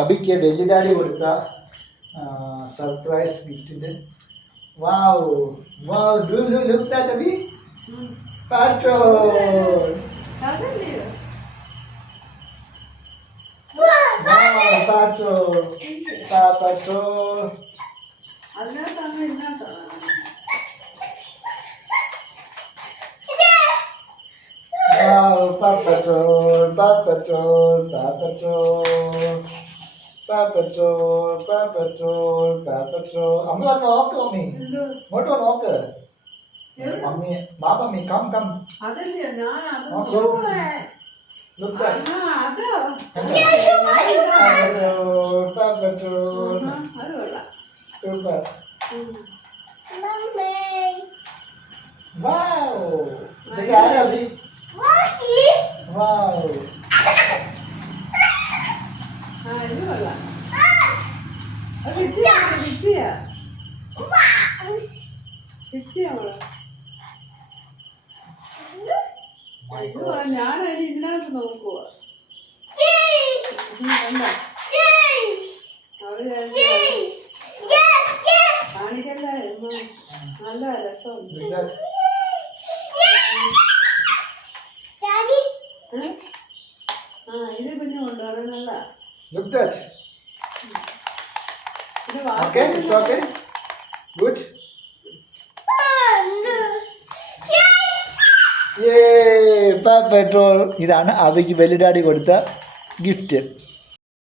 അബിക്ക് വലിയ ഡാഡി കൊടുത്ത സർപ്രൈസ് ഗിഫ്റ്റിന്റെ wow wow do you look that Abi patrol patrol patrol Paw Patrol, Paw Patrol, Paw Patrol, Paw Patrol, Paw Patrol, Paw Patrol. അമ്മ വന്ന് നോക്ക് mummy. ഇങ്ങോട്ട് വന്ന് നോക്ക്. Mummy, mummy, come. അതല്ലേ ഞാൻ അത് Look that. Paw Patrol. Super. Wow. ഇതൊക്കെ ആരാ അബി? Wow. ഇത് കൊള്ളാം. അത് കിട്ടിയാ ഞാനതിന് ഇതിനകത്ത് നോക്കുക കാണിക്കല്ലേ നല്ല രസം ഇത് പിന്നെ കൊണ്ടുപോകണം നല്ല Look that. Okay, it's okay. Good. Yay! Paw Patrol. ഇതാണ് അബിക്ക് വലിയ ഡാഡി കൊടുത്ത ഗിഫ്റ്റ്.